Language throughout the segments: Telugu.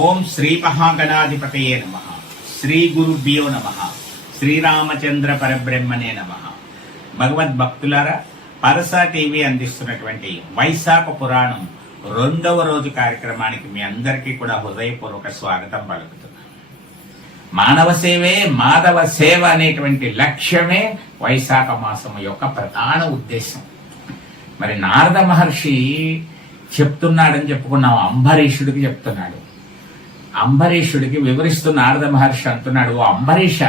ఓం శ్రీ మహాగణాధిపతయే నమః. శ్రీ గురుభ్యో నమః. శ్రీరామచంద్ర పరబ్రహ్మణే నమః. భగవద్భక్తులారా, పరసా టీవీ అందిస్తున్నటువంటి వైశాఖ పురాణం 2వ రోజు కార్యక్రమానికి మీ అందరికీ కూడా హృదయపూర్వక స్వాగతం పలుకుతున్నాను. మానవ సేవే మాధవ సేవ అనేటువంటి లక్ష్యమే వైశాఖ మాసం యొక్క ప్రధాన ఉద్దేశం. మరి నారద మహర్షి చెప్తున్నాడని చెప్పుకున్నాం, అంబరీషుడికి చెప్తున్నాడు. అంబరీషుడికి వివరిస్తూ నారద మహర్షి అంటున్నాడు, ఓ అంబరీష,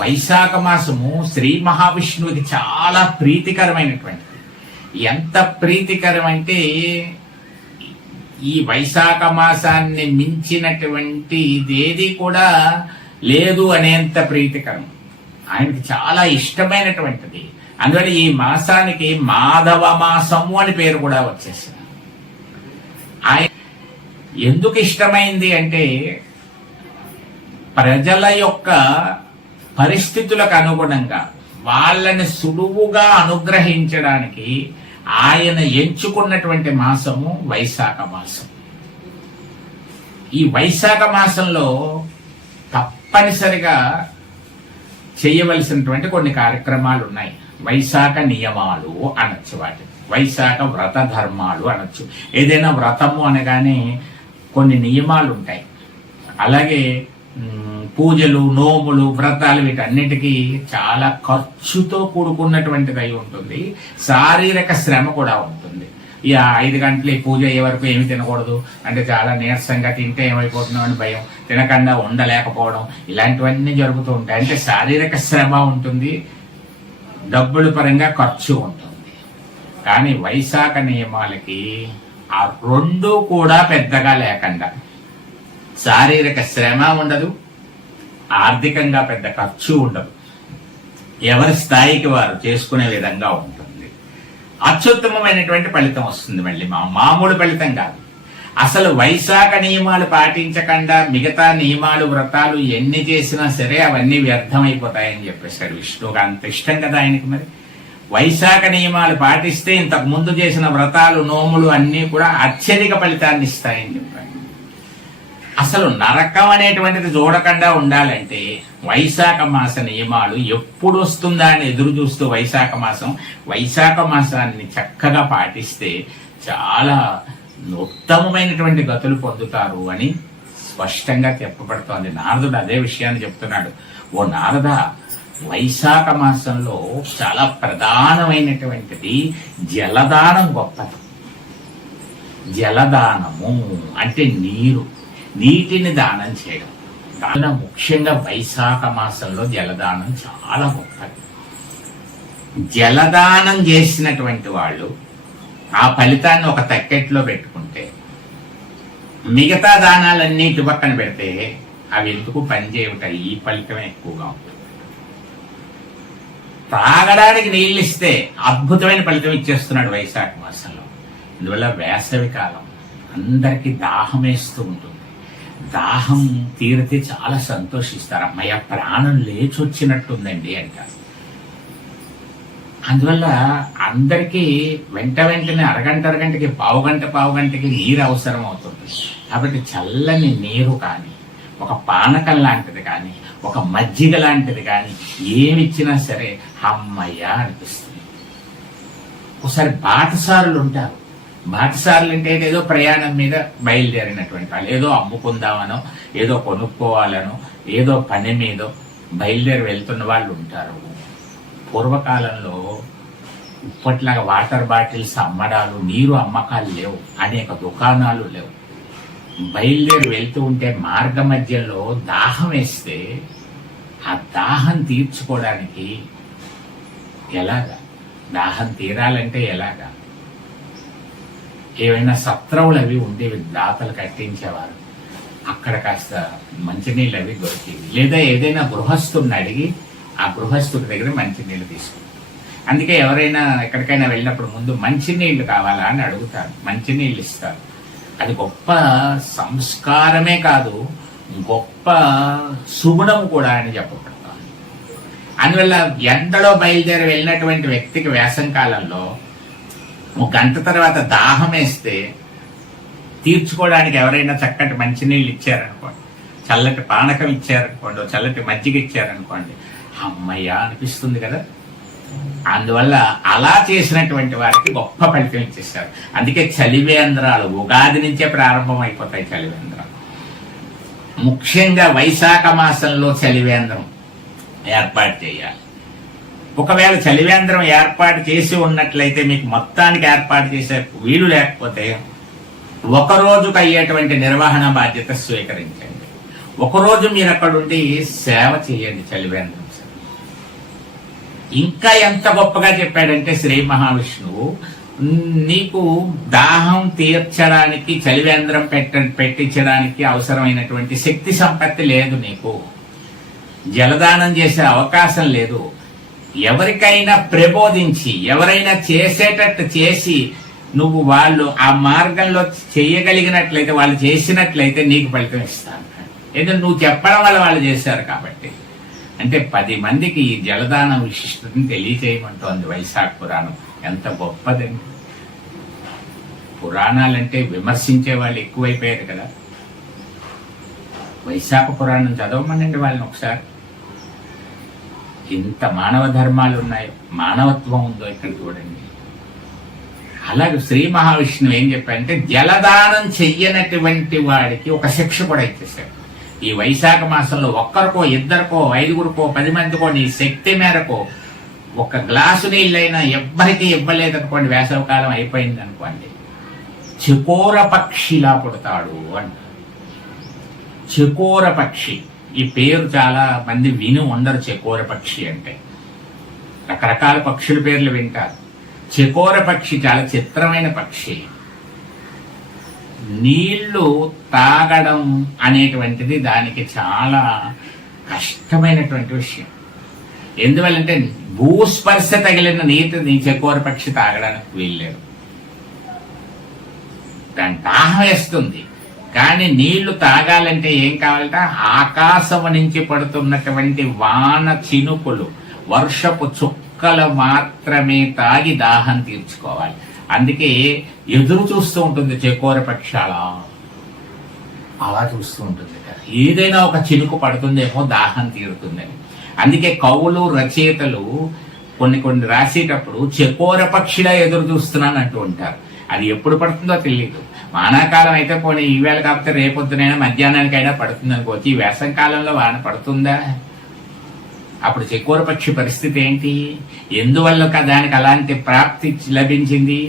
వైశాఖ మాసము శ్రీ మహావిష్ణువుకి చాలా ప్రీతికరమైనటువంటిది. ఎంత ప్రీతికరం అంటే ఈ వైశాఖ మాసాన్ని మించినటువంటి ఇదేది కూడా లేదు అనేంత ప్రీతికరం. ఆయనకి చాలా ఇష్టమైనటువంటిది. అందువల్ల ఈ మాసానికి మాధవ మాసము అని పేరు కూడా వచ్చేసింది. ఆయన ఎందుకు ఇష్టమైంది అంటే ప్రజల యొక్క పరిస్థితులకు అనుగుణంగా వాళ్ళని సులువుగా అనుగ్రహించడానికి ఆయన ఎంచుకున్నటువంటి మాసము వైశాఖ మాసం. ఈ వైశాఖ మాసంలో తప్పనిసరిగా చేయవలసినటువంటి కొన్ని కార్యక్రమాలు ఉన్నాయి. వైశాఖ నియమాలు అనొచ్చు, వాటి వైశాఖ వ్రత ధర్మాలు అనొచ్చు. ఏదైనా వ్రతము అనగానే కొన్ని నియమాలు ఉంటాయి. అలాగే పూజలు, నోములు, వ్రతాలు వీటన్నిటికీ చాలా ఖర్చుతో కూడుకున్నటువంటిది అయి ఉంటుంది. శారీరక శ్రమ కూడా ఉంటుంది. ఈ 5 గంటలు ఈ పూజ అయ్యే వరకు ఏమి తినకూడదు అంటే చాలా నీరసంగా తింటే ఏమైపోతున్నాం అని భయం, తినకుండా ఉండలేకపోవడం, ఇలాంటివన్నీ జరుగుతూ ఉంటాయి. అంటే శారీరక శ్రమ ఉంటుంది, డబ్బుల పరంగా ఖర్చు ఉంటుంది. కానీ వైశాఖ నియమాలకి ఆ 2 కూడా పెద్దగా లేకుండా శారీరక శ్రమ ఉండదు, ఆర్థికంగా పెద్ద ఖర్చు ఉండదు. ఎవరి స్థాయికి వారు చేసుకునే విధంగా ఉంటుంది. అత్యుత్తమమైనటువంటి ఫలితం వస్తుంది. మళ్ళీ మామూలు ఫలితం కాదు. అసలు వైశాఖ నియమాలు పాటించకుండా మిగతా నియమాలు, వ్రతాలు ఎన్ని చేసినా సరే అవన్నీ వ్యర్థమైపోతాయని చెప్పేశాడు విష్ణువుకి. అంత ఇష్టం కదా ఆయనకి. మరి వైశాఖ నియమాలు పాటిస్తే ఇంతకు ముందు చేసిన వ్రతాలు, నోములు అన్నీ కూడా అత్యధిక ఫలితాన్ని ఇస్తాయని చెప్పాడు. అసలు నరకం అనేటువంటిది చూడకుండా ఉండాలంటే వైశాఖ మాస నియమాలు ఎప్పుడు వస్తుందా అని ఎదురు చూస్తూ వైశాఖ మాసాన్ని చక్కగా పాటిస్తే చాలా ఉత్తమమైనటువంటి గతులు పొందుతారు అని స్పష్టంగా చెప్పబడుతోంది. నారదుడు అదే విషయాన్ని చెప్తున్నాడు. ఓ నారద, వైశాఖ మాసంలో చాలా ప్రధానమైనటువంటిది జలదానం గొప్పది. జలదానము అంటే నీటిని దానం చేయడం. దాని ముఖ్యంగా వైశాఖ మాసంలో జలదానం చాలా గొప్పది. జలదానం చేసినటువంటి వాళ్ళు ఆ ఫలితాన్ని ఒక తక్కెట్లో పెట్టుకుంటే మిగతా దానాలన్నీ ఇటు పక్కన పెడితే అవి ఎందుకు పనిచేయటాయి, ఈ ఫలితం ఎక్కువగా ఉంటుంది. తాగడానికి నీళ్ళు ఇస్తే అద్భుతమైన ఫలితం ఇచ్చేస్తున్నాడు వైశాఖ మాసంలో. అందువల్ల వేసవి కాలం అందరికీ దాహం వేస్తూ ఉంటుంది. దాహం తీరితే చాలా సంతోషిస్తారు. అమ్మయ్య, ప్రాణం లేచొచ్చినట్టుందండి అంటారు. అందువల్ల అందరికీ వెంటనే అరగంటకి పావుగంటకి నీరు అవసరం అవుతుంది. కాబట్టి చల్లని నీరు కానీ, ఒక పానకం లాంటిది కానీ, ఒక మజ్జిగ లాంటిది కానీ ఏమిచ్చినా సరే అమ్మయ్య అనిపిస్తుంది. ఒకసారి బాటసారులు ఉంటారు. బాటసారులు అంటే ఏదో ప్రయాణం మీద బయలుదేరినటువంటి వాళ్ళు, ఏదో అమ్ముకుందామనో, ఏదో కొనుక్కోవాలనో, ఏదో పని మీదో బయలుదేరి వెళ్తున్న వాళ్ళు ఉంటారు. పూర్వకాలంలో ఇప్పట్లాగా వాటర్ బాటిల్స్ అమ్మడాలు, నీరు అమ్మకాలు లేవు, అనేక దుకాణాలు లేవు. బయలుదేరి వెళ్తూ ఉంటే మార్గ మధ్యలో దాహం వేస్తే ఆ దాహం తీర్చుకోవడానికి ఎలాగా, దాహం తీరాలంటే ఎలాగా, ఏవైనా సత్రవులు అవి ఉండేవి, దాతలు కట్టించేవారు. అక్కడ కాస్త మంచినీళ్ళు అవి దొరికేవి. లేదా ఏదైనా గృహస్థుడిని అడిగి ఆ గృహస్థుడి దగ్గర మంచినీళ్ళు తీసుకుంటారు. అందుకే ఎవరైనా ఎక్కడికైనా వెళ్ళినప్పుడు ముందు మంచినీళ్ళు కావాలా అని అడుగుతారు, మంచినీళ్ళు ఇస్తారు. అది గొప్ప సంస్కారమే కాదు, గొప్ప సుగుణం కూడా అని చెప్పబడతారు. అందువల్ల ఎండలో బయలుదేరి వెళ్ళినటువంటి వ్యక్తికి వేసవి కాలంలో ఒక గంట తర్వాత దాహం వేస్తే తీర్చుకోవడానికి ఎవరైనా చక్కటి మంచినీళ్ళు ఇచ్చారనుకోండి, చల్లటి పానకం ఇచ్చారనుకోండి, చల్లటి మజ్జిగ ఇచ్చారనుకోండి, అమ్మయ్య అనిపిస్తుంది కదా. అందువల్ల అలా చేసినటువంటి వారికి గొప్ప ఫలితం ఇచ్చేస్తారు. అందుకే చలివేంద్రాలు ఉగాది నుంచే ప్రారంభం అయిపోతాయి. చలివేంద్రాలు ముఖ్యంగా వైశాఖ మాసంలో చలివేంద్రం ఏర్పాటు చేయాలి. ఒకవేళ చలివేంద్రం ఏర్పాటు చేసి ఉన్నట్లయితే మీకు మొత్తానికి ఏర్పాటు చేసే వీలు లేకపోతే ఒకరోజుకు అయ్యేటువంటి నిర్వహణ బాధ్యత స్వీకరించండి. ఒకరోజు మీరు అక్కడ ఉండి సేవ చేయండి చలివేంద్రం. ఇంకా ఎంత గొప్పగా చెప్పాడంటే శ్రీ మహావిష్ణువు, నీకు దాహం తీర్చడానికి చలివేంద్రం పెట్టించడానికి అవసరమైనటువంటి శక్తి సంపత్తి లేదు, నీకు జలదానం చేసే అవకాశం లేదు. ఎవరికైనా ప్రబోధించి ఎవరైనా చేసేటట్టు చేసి నువ్వు వాళ్ళు ఆ మార్గంలో చేయగలిగినట్లయితే, వాళ్ళు చేసినట్లయితే నీకు ఫలితం ఇస్తాను. ఎందుకంటే నువ్వు చెప్పడం వల్ల వాళ్ళు చేశారు కాబట్టి. అంటే 10 మందికి ఈ జలదాన విశిష్టతని తెలియచేయమంటోంది వైశాఖ పురాణం. ఎంత గొప్పదండి. పురాణాలంటే విమర్శించే వాళ్ళు ఎక్కువైపోయారు కదా. వైశాఖ పురాణం చదవమనండి వాళ్ళని ఒకసారి. ఇంత మానవ ధర్మాలు ఉన్నాయో, మానవత్వం ఉందో ఇక్కడ చూడండి. అలాగే శ్రీ మహావిష్ణువు ఏం చెప్పారంటే జలదానం చెయ్యనటువంటి వాడికి ఒక శిక్ష కూడా ఇచ్చేసాడు. ఈ వైశాఖ మాసంలో ఒక్కరికో, ఇద్దరికో, 5గురికో, 10 మందికో నీ శక్తి మేరకు ఒక గ్లాసు నీళ్ళైనా ఎవ్వరికి ఇవ్వలేదనుకోండి, వేసవకాలం అయిపోయింది అనుకోండి, చకోర పక్షిలా పుడతాడు అంట. చకోర పక్షి, ఈ పేరు చాలా మంది విని ఉండరు. చకోర పక్షి అంటే రకరకాల పక్షుల పేర్లు వింటారు. చకోర పక్షి చాలా చిత్రమైన పక్షి. నీళ్లు తాగడం అనేటువంటిది దానికి చాలా కష్టమైనటువంటి విషయం. ఎందువల్లంటే భూస్పర్శ తగిలిన నీటిని చకోర పక్షి తాగడానికి వీల్లేదు. దాని దాహం వేస్తుంది, కానీ నీళ్లు తాగాలంటే ఏం కావాలంటే ఆకాశం నుంచి పడుతున్నటువంటి వాన చినుకులు, వర్షపు చుక్కలు మాత్రమే తాగి దాహం తీర్చుకోవాలి. అందుకే ఎదురు చూస్తూ ఉంటుంది చకోర పక్షి, అలా చూస్తూ ఉంటుంది. ఏదైనా ఒక చినుకు పడుతుందేమో దాహం తీరుతుందని. అందుకే కవులు, రచయితలు కొన్ని రాసేటప్పుడు చకోర పక్షిలా ఎదురు చూస్తున్నాను అంటూ ఉంటారు. అది ఎప్పుడు పడుతుందో తెలియదు. వానాకాలం అయితే పోనీ ఈవేళ కాకపోతే రేపొద్దునైనా మధ్యాహ్నానికైనా పడుతుంది అనుకోవచ్చు. ఈ వేసవి కాలంలో వాన పడుతుందా? అప్పుడు చకోర పక్షి పరిస్థితి ఏంటి? ఎందువల్ల దానికి అలాంటి ప్రాప్తి లభించింది?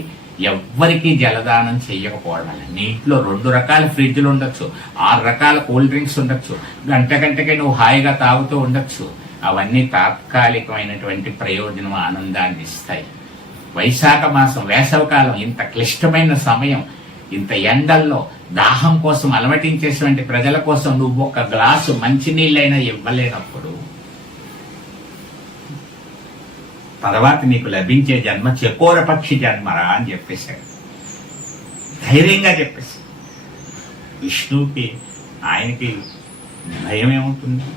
ఎవ్వరికీ జలదానం చెయ్యకపోవడం వల్ల. నీటిలో 2 రకాల ఫ్రిడ్జ్లు ఉండొచ్చు, 6 రకాల కూల్ డ్రింక్స్ ఉండొచ్చు, గంటకే నువ్వు హాయిగా తాగుతూ ఉండొచ్చు. అవన్నీ తాత్కాలికమైనటువంటి ప్రయోజనం, ఆనందాన్ని ఇస్తాయి. వైశాఖ మాసం, వేసవకాలం, ఇంత క్లిష్టమైన సమయం, ఇంత ఎండల్లో దాహం కోసం అలమటించేటువంటి ప్రజల కోసం నువ్వు ఒక గ్లాసు మంచినీళ్ళైనా ఇవ్వలేనప్పుడు తర్వాత నీకు లభించే జన్మ చకోర పక్షి జన్మరా అని చెప్పేశాడు. ధైర్యంగా చెప్పేసి విష్ణువుకి, ఆయనకి భయం ఏముంటుంది?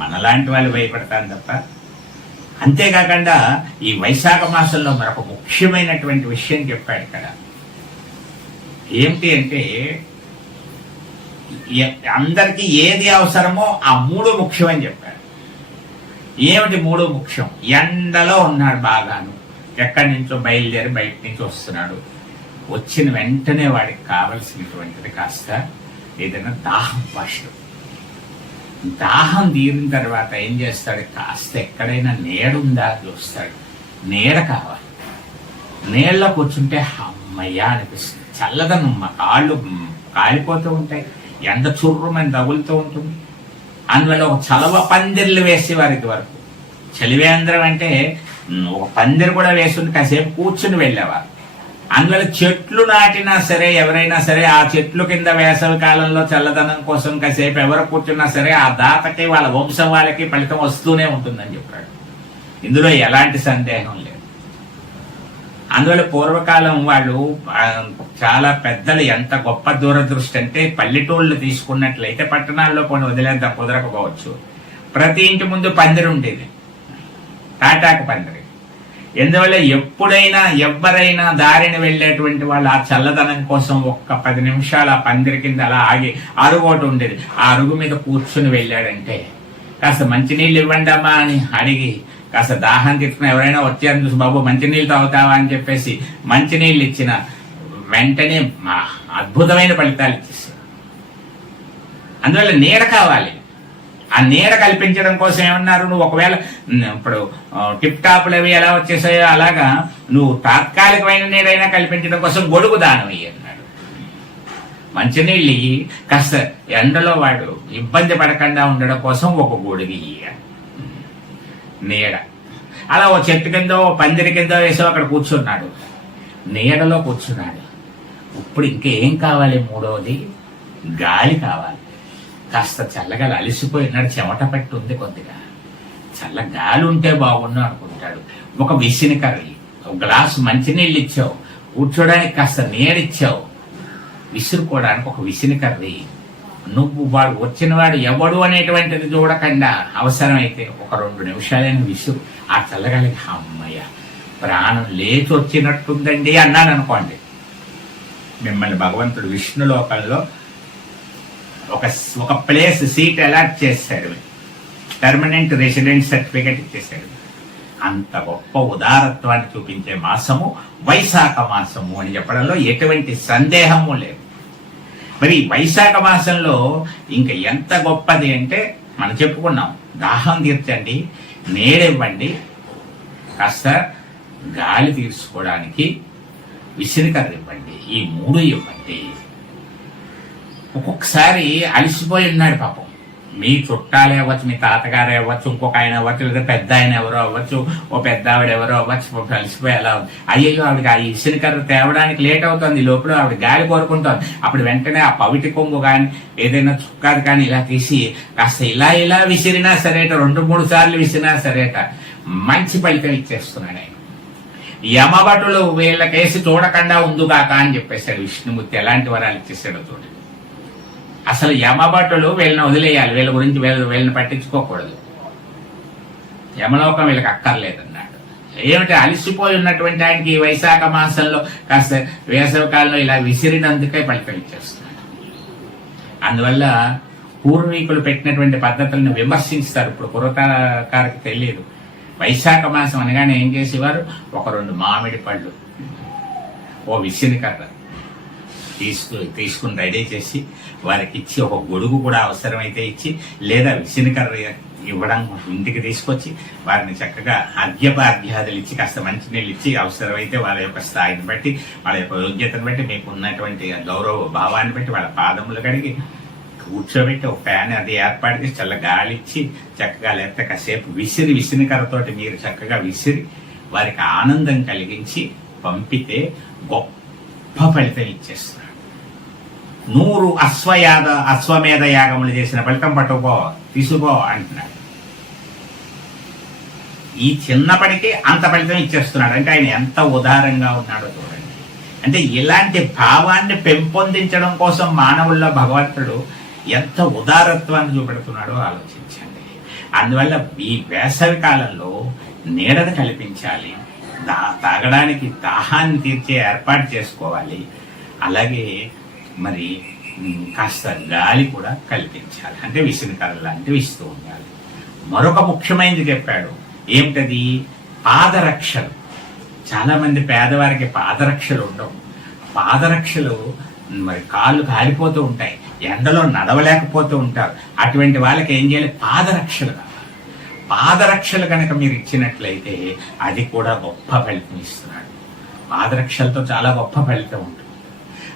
మనలాంటి వాళ్ళు భయపడతాను తప్ప. అంతేకాకుండా ఈ వైశాఖ మాసంలో మరొక ముఖ్యమైనటువంటి విషయం చెప్పాడు ఇక్కడ. ఏమిటి అంటే అందరికీ ఏది అవసరమో ఆ 3 ముఖ్యమని చెప్పాడు. ఏమిటి 3 ముఖ్యం? ఎండలో ఉన్నాడు బాగాను, ఎక్కడి నుంచో బయలుదేరి బయట నుంచి వస్తున్నాడు. వచ్చిన వెంటనే వాడికి కావలసినటువంటిది కాస్త ఏదైనా దాహం పశు. దాహం తీరిన తర్వాత ఏం చేస్తాడు? కాస్త ఎక్కడైనా నీడుందా చూస్తాడు. నీడ కావాలి. నీళ్ళలో కూర్చుంటే అమ్మయ్యా అనిపిస్తుంది. చల్లదనం, మా కాళ్ళు కాలిపోతూ ఉంటాయి, ఎండ చుర్రుమని తగులుతూ ఉంటుంది. అందువల్ల ఒక చలవ పందిర్లు వేసేవారు ఇది వరకు. చలివేంద్రం అంటే ఒక పందిరి కూడా వేసుకుని కాసేపు కూర్చుని వెళ్ళేవారు. అందువల్ల చెట్లు నాటినా సరే, ఎవరైనా సరే ఆ చెట్లు కింద వేసవి కాలంలో చల్లదనం కోసం కాసేపు ఎవరు కూర్చున్నా సరే ఆ దాతకి, వాళ్ళ వంశం వాళ్ళకి ఫలితం వస్తూనే ఉంటుందని చెప్పాడు. ఇందులో ఎలాంటి సందేహం లేదు. అందువల్ల పూర్వకాలం వాళ్ళు చాలా పెద్దలు ఎంత గొప్ప దూరదృష్టి అంటే, పల్లెటూళ్ళు తీసుకున్నట్లయితే పట్టణాల్లో కొన్ని వదిలేద్దాం కుదరకపోవచ్చు, ప్రతి ఇంటి ముందు పందిరి ఉండేది, తాటాకు పందిరి. ఎందువల్ల ఎప్పుడైనా ఎవ్వరైనా దారిని వెళ్ళేటువంటి వాళ్ళు ఆ చల్లదనం కోసం ఒక్క 10 నిమిషాలు ఆ పందిరి కింద అలా ఆగి అరుగు ఒకటి ఉండేది, ఆ అరుగు మీద కూర్చుని వెళ్ళాడంటే కాస్త మంచినీళ్ళు ఇవ్వండి అమ్మా అని అడిగి కాస్త దాహం తీసుకుని ఎవరైనా వచ్చారని చూసి బాబు మంచినీళ్ళు తాగుతావా అని చెప్పేసి మంచినీళ్ళు ఇచ్చిన వెంటనే అద్భుతమైన ఫలితాలు ఇచ్చేస్తారు. అందువల్ల నీడ కావాలి. ఆ నీడ కల్పించడం కోసం ఏమన్నారు, నువ్వు ఒకవేళ ఇప్పుడు టిప్ టాప్లు అవి ఎలా వచ్చేసాయో అలాగా నువ్వు తాత్కాలికమైన నీడైనా కల్పించడం కోసం గొడుగు దానం అన్నాడు. మంచినీళ్ళు ఇయ్యి, కాస్త ఎండలో వాడు ఇబ్బంది పడకుండా ఉండడం కోసం ఒక గొడుగు ఇయ్య, నీడ. అలా ఓ చెట్టు కిందో పందిరి కిందో వేసో అక్కడ కూర్చున్నాడు, నీడలో కూర్చున్నాడు. ఇప్పుడు ఇంకేం కావాలి? మూడవది గాలి కావాలి. కాస్త చల్లగా అలిసిపోయినాడు, చెమట పెట్టి ఉంది కొద్దిగా, చల్ల గాలి ఉంటే బాగుండు అనుకుంటాడు. ఒక విసిని కర్రీ, ఒక గ్లాసు మంచినీళ్ళు ఇచ్చావు, కూర్చోడానికి కాస్త నీడిచ్చావు, విసురుకోవడానికి ఒక విసిని కర్రీ. నువ్వు వాడు వచ్చినవాడు ఎవడు అనేటువంటిది చూడకుండా అవసరమైతే ఒక 2 నిమిషాలైన విసురు. ఆ చల్లగాలికి అమ్మయ్య ప్రాణం లేచి వచ్చినట్టుందండి అన్నాను అనుకోండి, మిమ్మల్ని భగవంతుడు విష్ణు లోకంలో ఒక ప్లేస్ సీట్ అలాట్ చేశాడు, పర్మనెంట్ రెసిడెంట్ సర్టిఫికెట్ ఇచ్చేశాడు. అంత గొప్ప ఉదారత్వాన్ని చూపించే మాసము వైశాఖ మాసము అని చెప్పడంలో ఎటువంటి సందేహము లేదు. మరి వైశాఖ మాసంలో ఇంకా ఎంత గొప్పది అంటే మనం చెప్పుకున్నాం, దాహం తీర్చండి, నీడివ్వండి, కాస్త గాలి తీర్చుకోవడానికి విసిరికర్ర ఇవ్వండి, ఈ 3 ఇవ్వండి. ఒక్కొక్కసారి అలసిపోయి ఉన్నాడు పాపం, మీ చుట్టాలే అవ్వచ్చు, మీ తాతగారే అవ్వచ్చు, ఇంకొక ఆయన అవ్వచ్చు, లేదా పెద్ద ఆయన ఎవరో అవ్వచ్చు, ఓ పెద్ద ఆవిడ ఎవరో అవ్వచ్చు, అలసిపోయి ఎలా అయ్యో ఆవిడకి ఆ ఇసుకర్ర తేవడానికి లేట్ అవుతుంది, లోపల ఆవిడ గాలి కోరుకుంటుంది. అప్పుడు వెంటనే ఆ పవిటి కొంగు కానీ ఏదైనా చుక్కాది కానీ ఇలా తీసి కాస్త ఇలా విసిరినా సరేట, 2-3 సార్లు విసిరినా సరేట మంచి ఫలితం ఇచ్చేస్తున్నాడు ఆయన. యమభటులు వీళ్ళకేసి చూడకుండా ఉందుగాక అని చెప్పేశాడు విష్ణుమూర్తి. ఎలాంటి వరాలు ఇచ్చేసాడో చూడండి. అసలు యమభటులు వీళ్ళని వదిలేయాలి, వీళ్ళ గురించి వీళ్ళని పట్టించుకోకూడదు, యమలోకం వీళ్ళకి అక్కర్లేదన్నాడు. ఏమిటి అలసిపోయి ఉన్నటువంటి ఆయనకి ఈ వైశాఖ మాసంలో కాస్త వేసవికాలంలో ఇలా విసిరినందుకే ఫలితం ఇచ్చేస్తున్నాడు. అందువల్ల పూర్వీకులు పెట్టినటువంటి పద్ధతులను విమర్శిస్తారు. ఇప్పుడు పూర్వకారికి తెలియదు. వైశాఖ మాసం అనగానే ఏం చేసేవారు, ఒక 2 మామిడి పళ్ళు, ఓ విసిరికర్ర తీసుకుని రెడీ చేసి వారికి ఇచ్చి, ఒక గొడుగు కూడా అవసరమైతే ఇచ్చి, లేదా విసిరికర్ర ఇవ్వడం ఇంటికి తీసుకొచ్చి వారిని చక్కగా అర్ఘ్యపార్ఘ్యాదులు ఇచ్చి, కాస్త మంచినీళ్ళు ఇచ్చి, అవసరమైతే వాళ్ళ యొక్క స్థాయిని బట్టి, వాళ్ళ యొక్క యోగ్యతను బట్టి, మీకు ఉన్నటువంటి గౌరవ భావాన్ని బట్టి వాళ్ళ పాదములు కడిగి కూర్చోబెట్టి ఒక ఫ్యాన్ అది ఏర్పాటు చేసి చల్ల గాలి ఇచ్చి చక్కగా, లేకపోతే కాసేపు విసిరికర్రతోటి మీరు చక్కగా విసిరి వారికి ఆనందం కలిగించి పంపితే గొప్ప ఫలితం ఇచ్చేస్తున్నాడు. 100 అశ్వమేధ యాగములు చేసిన ఫలితం పట్టుకో, తీసుకో అంటున్నాడు. ఈ చిన్నప్పటికీ అంత ఫలితం ఇచ్చేస్తున్నాడు. అంటే ఆయన ఎంత ఉదారంగా ఉన్నాడో చూడండి. అంటే ఇలాంటి భావాన్ని పెంపొందించడం కోసం మానవుల్లో భగవంతుడు ఎంత ఉదారత్వాన్ని చూపెడుతున్నాడో ఆలోచించండి. అందువల్ల ఈ వేసవి కాలంలో నీడను కల్పించాలి, తాగడానికి దాహాన్ని తీర్చే ఏర్పాటు చేసుకోవాలి, అలాగే మరి కాస్త గాలి కూడా కల్పించాలి. అంటే విసిరికర్ర లాంటివి ఇస్తూ ఉండాలి. మరొక ముఖ్యమైనది చెప్పాడు, ఏమిటది? పాదరక్షలు. చాలా మంది పేదవారికి పాదరక్షలు ఉండవు. పాదరక్షలు మరి కాళ్ళు కాలిపోతూ ఉంటాయి, ఎండలో నడవలేకపోతూ ఉంటారు. అటువంటి వాళ్ళకి ఏం చేయాలి? పాదరక్షలు కావాలి. పాదరక్షలు కనుక మీరు ఇచ్చినట్లయితే అది కూడా గొప్ప ఫలితం ఇస్తున్నాడు. పాదరక్షలతో చాలా గొప్ప ఫలితం ఉంటుంది.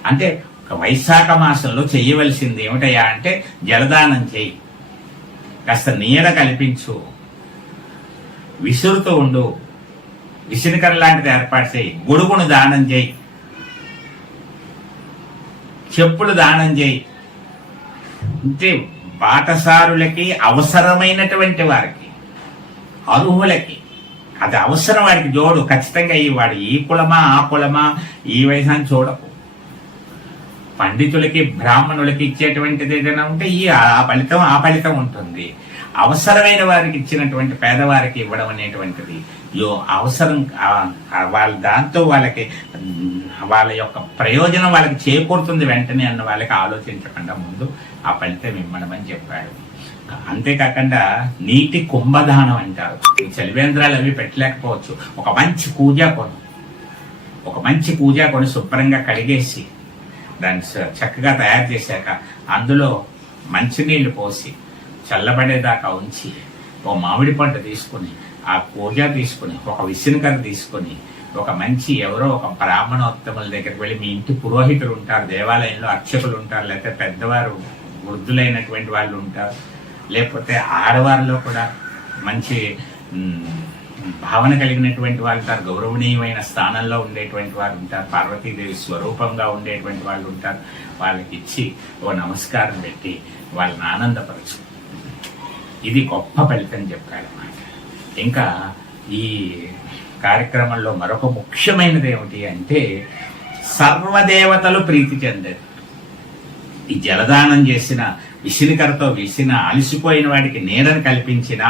అంటే వైశాఖ మాసంలో చెయ్యవలసింది ఏమిటయ్యా అంటే జలదానం చేయి, కాస్త నీడ కల్పించు, విసురుతూ ఉండు, విసిరికర్ర లాంటిది ఏర్పాటు చేయి, గొడుగును దానం చేయి, చెప్పులు దానం చేయి. అంటే బాటసారులకి, అవసరమైనటువంటి వారికి, అర్హులకి, అది అవసరం వాడికి జోడు. ఖచ్చితంగా వాడు ఈ కులమా ఆ కులమా ఈ వయసు అని చూడకు. పండితులకి బ్రాహ్మణులకి ఇచ్చేటువంటిది ఏదైనా ఉంటే ఆ ఫలితం ఉంటుంది. అవసరమైన వారికి ఇచ్చినటువంటి పేదవారికి ఇవ్వడం అనేటువంటిది అవసరం. వాళ్ళ దాంతో వాళ్ళకి వాళ్ళ యొక్క ప్రయోజనం వాళ్ళకి చేకూరుతుంది వెంటనే అన్న వాళ్ళకి ఆలోచించకుండా ముందు ఆ ఫలితం ఇవ్వమని చెప్పాడు. అంతేకాకుండా నీటి కుంభదానం అంటారు. ఈ చలివేంద్రాలు అవి పెట్టలేకపోవచ్చు. ఒక మంచి కూజా కొని శుభ్రంగా కడిగేసి దాన్ని చక్కగా తయారు చేశాక అందులో మంచినీళ్లు పోసి చల్లబడేదాకా ఉంచి ఒక మామిడి పండు తీసుకుని ఆ కూజా తీసుకుని ఒక విసినకర తీసుకుని ఒక మంచి ఎవరో ఒక బ్రాహ్మణోత్తముల దగ్గరికి వెళ్ళి, మీ ఇంటి పురోహితులు ఉంటారు, దేవాలయంలో అర్చకులు ఉంటారు, లేకపోతే పెద్దవారు వృద్ధులైనటువంటి వాళ్ళు ఉంటారు, లేకపోతే ఆడవారిలో కూడా మంచి భావన కలిగినటువంటి వాళ్ళు ఉంటారు, గౌరవనీయమైన స్థానంలో ఉండేటువంటి వారు ఉంటారు, పార్వతీదేవి స్వరూపంగా ఉండేటువంటి వాళ్ళు ఉంటారు. వాళ్ళకి ఇచ్చి ఓ నమస్కారం పెట్టి వాళ్ళని ఆనందపరచు. ఇది గొప్ప ఫలితం చెప్పాడన్నమాట. ఇంకా ఈ కార్యక్రమంలో మరొక ముఖ్యమైనది ఏమిటి అంటే సర్వదేవతలు ప్రీతి చెందారు. ఈ జలదానం చేసిన, విసినికరతో విసిన, అలసిపోయిన వాడికి నీడను కల్పించిన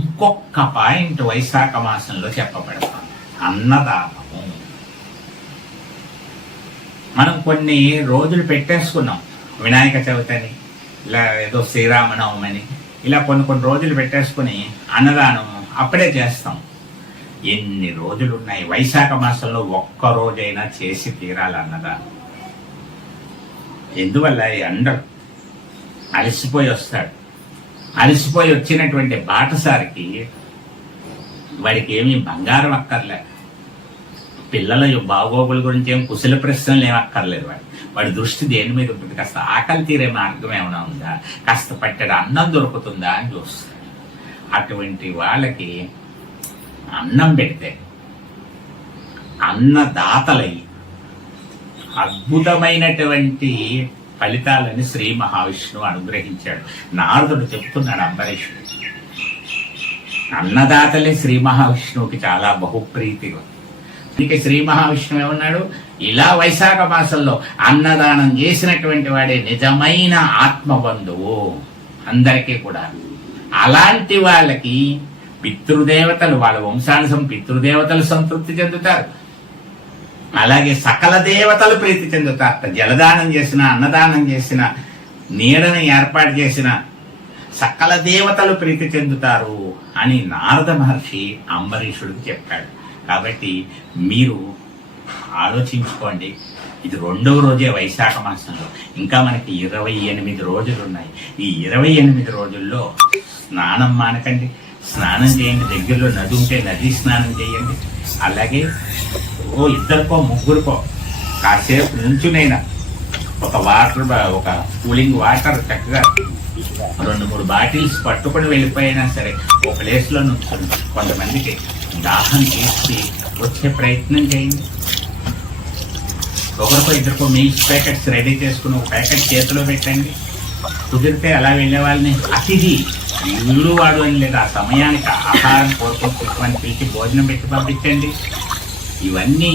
ఇంకొక పాయింట్ వైశాఖ మాసంలో చెప్పబడతాం, అన్నదానము. మనం కొన్ని రోజులు పెట్టేసుకున్నాం, వినాయక చవితి అని, ఇలా ఏదో శ్రీరామనవమని, ఇలా కొన్ని రోజులు పెట్టేసుకుని అన్నదానం అప్పుడే చేస్తాం. ఎన్ని రోజులు ఉన్నాయి? వైశాఖ మాసంలో ఒక్క రోజైనా చేసి తీరాలి అన్నదానం. ఎందువల్ల? ఎండలు అలసిపోయి వస్తాడు. అలసిపోయి వచ్చినటువంటి బాటసారికి వాడికి ఏమీ బంగారం అక్కర్లే, పిల్లల బాగోగుల గురించి ఏం కుశల ప్రశ్నలు ఏం అక్కర్లేదు. వాడి దృష్టి దేని మీద ఉంటుంది? కాస్త ఆకలి తీరే మార్గం ఏమైనా ఉందా, కాస్త పట్టెడు అన్నం దొరుకుతుందా అని చూస్తాడు. అటువంటి వాళ్ళకి అన్నం పెడితే అన్నదాతలై అద్భుతమైనటువంటి ఫలితాలని శ్రీ మహావిష్ణువు అనుగ్రహించాడు. నారదుడు చెప్తున్నాడు అంబరీషుడు, అన్నదాతలే శ్రీ మహావిష్ణువుకి చాలా బహుప్రీతిగా. అందుకే శ్రీ మహావిష్ణువు ఏమన్నాడు? ఇలా వైశాఖ మాసంలో అన్నదానం చేసినటువంటి వాడే నిజమైన ఆత్మబంధువు అందరికీ కూడా. అలాంటి వాళ్ళకి పితృదేవతలు, వాళ్ళ వంశానుసం పితృదేవతలు సంతృప్తి చెందుతారు, అలాగే సకల దేవతలు ప్రీతి చెందుతారు. జలదానం చేసిన, అన్నదానం చేసిన, నీడని ఏర్పాటు చేసిన సకల దేవతలు ప్రీతి చెందుతారు అని నారద మహర్షి అంబరీషుడికి చెప్పాడు. కాబట్టి మీరు ఆలోచించుకోండి. ఇది 2వ రోజే వైశాఖ మాసంలో. ఇంకా మనకి 28 రోజులు ఉన్నాయి. ఈ 28 రోజుల్లో స్నానం మానకండి, స్నానం చేయండి. దగ్గరలో నది ఉంటే నది స్నానం చేయండి. అలాగే ఇద్దరికో ముగ్గురికో కాసేపు నుంచునైనా ఒక కూలింగ్ వాటర్ చక్కగా 2-3 బాటిల్స్ పట్టుకొని వెళ్ళిపోయినా సరే ఒక ప్లేస్లో నుంచుని కొంతమందికి దాహం తీసి వచ్చే ప్రయత్నం చేయండి. ఒకరికో ఇద్దరికో మిల్క్ ప్యాకెట్స్ రెడీ చేసుకుని ఒక ప్యాకెట్ చేతిలో పెట్టండి. కుదిరితే అలా వెళ్ళే వాళ్ళని అతిథి ఇల్లు వాడు అని లేదు, ఆ సమయానికి ఆహారం కోరుకొని పిలిచి భోజనం పెట్టి పంపించండి. ఇవన్నీ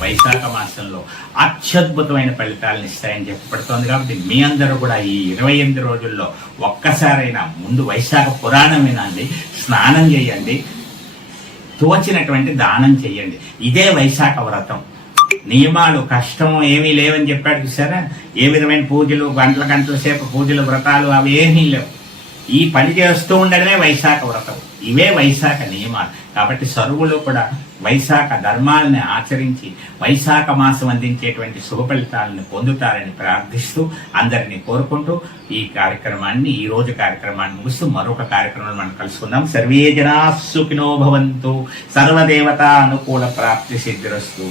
వైశాఖ మాసంలో అత్యద్భుతమైన ఫలితాలను ఇస్తాయని చెప్పబడుతోంది. కాబట్టి మీ అందరూ కూడా ఈ 28 రోజుల్లో ఒక్కసారైనా ముందు వైశాఖ పురాణం వినండి, స్నానం చేయండి, తోచినటువంటి దానం చెయ్యండి. ఇదే వైశాఖ వ్రతం. నియమాలు కష్టం ఏమీ లేవని చెప్పాడు చూసారా? ఏ విధమైన పూజలు, గంటల సేపు పూజలు, వ్రతాలు అవి ఏమీ లేవు. ఈ పని చేస్తూ ఉండడమే వైశాఖ వ్రతం. ఇవే వైశాఖ నియమాలు. కాబట్టి సర్వులు కూడా వైశాఖ ధర్మాలని ఆచరించి వైశాఖ మాసం అందించేటువంటి శుభ ఫలితాలను పొందుతారని ప్రార్థిస్తూ అందరినీ కోరుకుంటూ ఈ రోజు కార్యక్రమాన్ని ముగిస్తూ మరొక కార్యక్రమంలో మనం కలుసుకుందాం. సర్వే జనా సుఖినో భవంతు, సర్వదేవతా అనుకూల ప్రాప్తి సిద్ధిరస్తు.